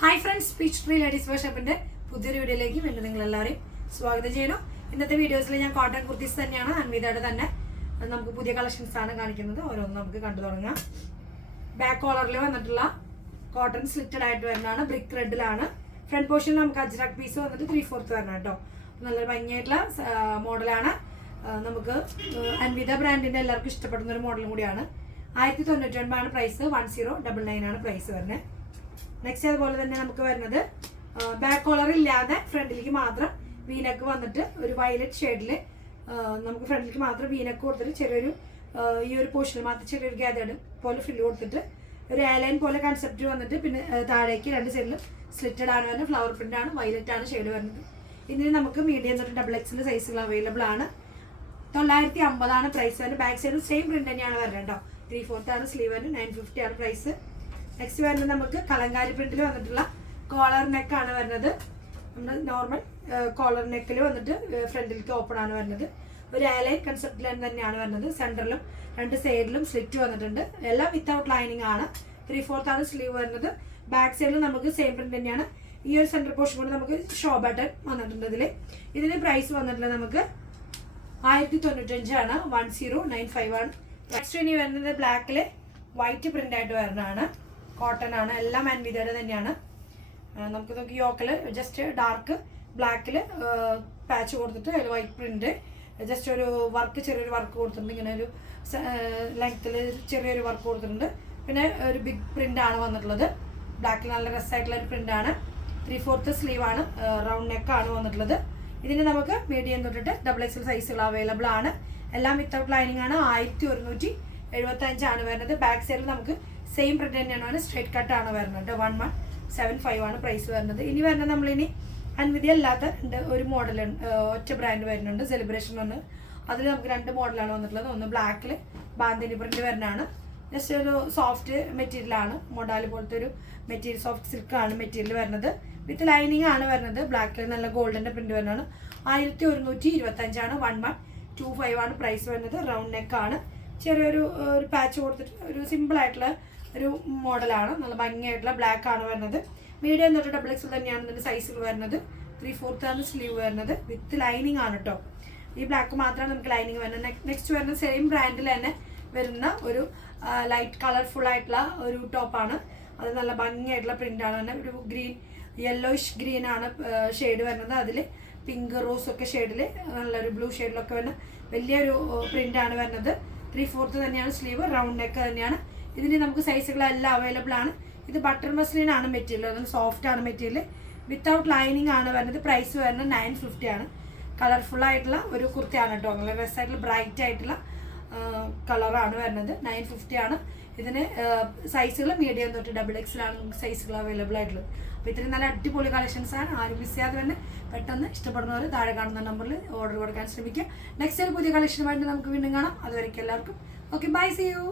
Hi friends, peach tree ladies വർക്ക്ഷോപ്പിന്റെ പുതിയൊരു വീഡിയോയിലേക്ക് വീണ്ടും നിങ്ങൾ എല്ലാവരെയും സ്വാഗതം ചെയ്യുന്നു. ഇന്നത്തെ വീഡിയോസിൽ ഞാൻ കോട്ടൺ കുർത്തീസ് തന്നെയാണ് അൻവിതയുടെ തന്നെ നമുക്ക് പുതിയ കളക്ഷൻസ് ആണ് കാണിക്കുന്നത്. ഓരോന്നും നമുക്ക് കണ്ടു തുടങ്ങാം. ബാക്ക് കോളറിൽ വന്നിട്ടുള്ള കോട്ടൺ സ്ലിറ്റഡ് ആയിട്ട് വരുന്നതാണ്, ബ്രിക്ക് റെഡിലാണ്. ഫ്രണ്ട് പോർഷനിൽ നമുക്ക് അജ്രക് പീസ് വന്നിട്ട് 3/4 വരണം കേട്ടോ. നല്ലൊരു ഭംഗിയായിട്ടുള്ള മോഡലാണ്. നമുക്ക് അൻവിത ബ്രാൻഡിന്റെ എല്ലാവർക്കും ഇഷ്ടപ്പെടുന്ന ഒരു മോഡലും കൂടിയാണ്. 1099 ആണ് പ്രൈസ്, 1099 ആണ് പ്രൈസ് വരുന്നത്. നെക്സ്റ്റ് അതുപോലെ തന്നെ നമുക്ക് വരുന്നത് ബാക്ക് കോളർ ഇല്ലാതെ ഫ്രണ്ടിലേക്ക് മാത്രം വീനക്ക് വന്നിട്ട് ഒരു വയലറ്റ് ഷെയ്ഡിൽ നമുക്ക് ഫ്രണ്ടിലേക്ക് മാത്രം വീനക്ക് കൊടുത്തിട്ട് ചെറിയൊരു ഈ ഒരു പോർഷനിൽ മാത്രം ചെറിയൊരു ഗ്യാതേർഡ് പോലെ ഫില്ല് കൊടുത്തിട്ട് ഒരു എയർലൈൻ പോലെ കൺസെപ്റ്റ് വന്നിട്ട് പിന്നെ താഴേക്ക് രണ്ട് സൈഡിലും സ്ലിറ്റഡ് ആണ് വരുന്നത്. ഫ്ലവർ പ്രിന്റ് ആണ്, വയലറ്റ് ആണ് ഷെയ്ഡ് വരുന്നത്. ഇതിന് നമുക്ക് മീഡിയം തൊട്ട് XXL സൈസുകൾ അവൈലബിൾ ആണ്. 950 ആണ് പ്രൈസ് വരുന്നത്. ബാക്ക് സൈഡ് സെയിം പ്രിന്റ് തന്നെയാണ് വരുന്നത് കേട്ടോ. 3/4 ആണ് സ്ലീവ് വരുന്നത്. 950 ആണ് പ്രൈസ്. നെക്സ്റ്റ് വരുന്നത് നമുക്ക് കലങ്കാരി പ്രിന്റിൽ വന്നിട്ടുള്ള കോളർ നെക്ക് ആണ് വരുന്നത്. നമ്മുടെ നോർമൽ കോളർ നെക്കിൽ വന്നിട്ട് ഫ്രണ്ടിലേക്ക് ഓപ്പൺ ആണ് വരുന്നത്. ഒരു എയർലൈൻ കൺസെപ്റ്റിൽ തന്നെയാണ് വരുന്നത്. സെന്ററിലും രണ്ട് സൈഡിലും സ്ലിറ്റ് വന്നിട്ടുണ്ട്. എല്ലാം വിത്തൗട്ട് ലൈനിങ് ആണ്. 3/4 ആണ് സ്ലീവ് വരുന്നത്. ബാക്ക് സൈഡിൽ നമുക്ക് സെയിം പ്രിന്റ് തന്നെയാണ്. ഈ ഒരു സെന്റർ പോർഷൻ കൊണ്ട് നമുക്ക് ഷോ ബട്ടൺ വന്നിട്ടുണ്ട്. ഇതിന് പ്രൈസ് വന്നിട്ടുള്ളത് നമുക്ക് 1095 ആണ്. 1095 ആണ്. നെക്സ്റ്റ് ഇനി വരുന്നത് ബ്ലാക്കില് വൈറ്റ് പ്രിന്റ് ആയിട്ട് വരുന്നതാണ്. കോട്ടൺ ആണ്, എല്ലാം അൻവിതയുടെ തന്നെയാണ്. നമുക്ക് നോക്കി യോക്കിൽ ജസ്റ്റ് ഡാർക്ക് ബ്ലാക്കിൽ പാച്ച് കൊടുത്തിട്ട് അതിൽ വൈറ്റ് പ്രിന്റ് ജസ്റ്റ് ഒരു വർക്ക്, ചെറിയൊരു വർക്ക് കൊടുത്തിട്ടുണ്ട്. ഇങ്ങനെ ഒരു ലെങ്ത്തിൽ ചെറിയൊരു വർക്ക് കൊടുത്തിട്ടുണ്ട്. പിന്നെ ഒരു ബിഗ് പ്രിന്റ് ആണ് വന്നിട്ടുള്ളത്. ബ്ലാക്കിൽ നല്ല രസമായിട്ടുള്ള ഒരു പ്രിന്റ് ആണ്. 3/4 സ്ലീവ് ആണ്, റൗണ്ട് നെക്ക് ആണ് വന്നിട്ടുള്ളത്. ഇതിന് നമുക്ക് മീഡിയം തൊട്ടിട്ട് XXL സൈസുകൾ അവൈലബിൾ ആണ്. എല്ലാം വിത്തൗട്ട് ലൈനിങ് ആണ്. 1175 ആണ് വരുന്നത്. ബാക്ക് സൈഡിൽ നമുക്ക് സെയിം പ്രിന്റ് തന്നെയാണ്, സ്ട്രേറ്റ് കട്ട് ആണ് വരുന്നത്. 1175 ആണ് പ്രൈസ് വരുന്നത്. ഇനി വരുന്നത് നമ്മളിനി അൻവിധി അല്ലാത്ത ഒരു മോഡൽ ഒറ്റ ബ്രാൻഡ് വരുന്നുണ്ട്, സെലിബ്രേഷൻ വന്ന്. അതിൽ നമുക്ക് രണ്ട് മോഡലാണ് വന്നിട്ടുള്ളത്. ഒന്ന് ബ്ലാക്കിൽ ബാന്തിനി പ്രിന്റ് വരുന്നതാണ്. ജസ്റ്റ് ഒരു സോഫ്റ്റ് മെറ്റീരിയലാണ്, മൊഡാല് പോലത്തെ ഒരു മെറ്റീരിയൽ, സോഫ്റ്റ് സിൽക്ക് ആണ് മെറ്റീരിയൽ വരുന്നത്. വിത്ത് ലൈനിങ് ആണ് വരുന്നത്. ബ്ലാക്കിൽ നല്ല ഗോൾഡിന്റെ പ്രിന്റ് വരുന്നതാണ്. 1125 ആണ്. 1125 ആണ് പ്രൈസ് വരുന്നത്. റൗണ്ട് നെക്ക് ആണ്. ചെറിയൊരു ഒരു പാച്ച് കൊടുത്തിട്ട് ഒരു സിമ്പിൾ ആയിട്ടുള്ള ഒരു മോഡലാണ്. നല്ല ഭംഗിയായിട്ടുള്ള ബ്ലാക്ക് ആണ് വരുന്നത്. മീഡിയം തൊട്ട് XXL തന്നെയാണ് ഇതിന്റെ സൈസുകൾ വരുന്നത്. 3/4 ആണ് സ്ലീവ് വരുന്നത്. വിത്ത് ലൈനിങ് ആണ് കേട്ടോ. ഈ ബ്ലാക്ക് മാത്രമാണ് നമുക്ക് ലൈനിങ് വരുന്നത്. നെക്സ്റ്റ് വരുന്നത് സെയിം ബ്രാൻഡിൽ തന്നെ വരുന്ന ഒരു ലൈറ്റ് കളർഫുൾ ആയിട്ടുള്ള ഒരു ടോപ്പാണ്. അത് നല്ല ഭംഗിയായിട്ടുള്ള പ്രിന്റ് ആണ് തന്നെ. ഒരു ഗ്രീൻ, യെല്ലോയിഷ് ഗ്രീൻ ആണ് ഷെയ്ഡ് വരുന്നത്. അതിൽ പിങ്ക് റോസ് ഒക്കെ ഷെയ്ഡിൽ, നല്ലൊരു ബ്ലൂ ഷെയ്ഡിലൊക്കെ വരുന്ന വലിയൊരു പ്രിന്റ് ആണ് വരുന്നത്. 3/4 തന്നെയാണ് സ്ലീവ്. റൗണ്ട് നെക്ക് തന്നെയാണ്. ഇതിന് നമുക്ക് സൈസുകളെല്ലാം അവൈലബിൾ ആണ്. ഇത് ബട്ടർ മസ്ലിൻ ആണ് മെറ്റീരിയൽ, അതുകൊണ്ട് സോഫ്റ്റ് ആണ് മെറ്റീരിയൽ. വിത്തൗട്ട് ലൈനിങ് ആണ് വരുന്നത്. പ്രൈസ് വരുന്നത് 950 ആണ്. കളർഫുൾ ആയിട്ടുള്ള ഒരു കുർത്തിയാണ് കേട്ടോ. നല്ല രസമായിട്ടുള്ള ബ്രൈറ്റ് ആയിട്ടുള്ള കളറാണ് വരുന്നത്. 950 ആണ്. ഇതിന് സൈസുകൾ മീഡിയം തൊട്ട് XXL ആണ് നമുക്ക് സൈസുകൾ അവൈലബിൾ ആയിട്ടുള്ളത്. അപ്പോൾ ഇത്രയും നല്ല അടിപൊളി കളക്ഷൻസ് ആണ്. ആരും മിസ് ചെയ്യാതെ തന്നെ പെട്ടെന്ന് ഇഷ്ടപ്പെടുന്നവർ താഴെ കാണുന്ന നമ്പറിൽ ഓർഡർ കൊടുക്കാൻ ശ്രമിക്കുക. നെക്സ്റ്റ് ഒരു പുതിയ കളക്ഷനുമായിട്ട് നമുക്ക് വീണ്ടും കാണാം. അതുവരെയ്ക്കും എല്ലാവർക്കും ഓക്കെ, ബൈ, സീ യു.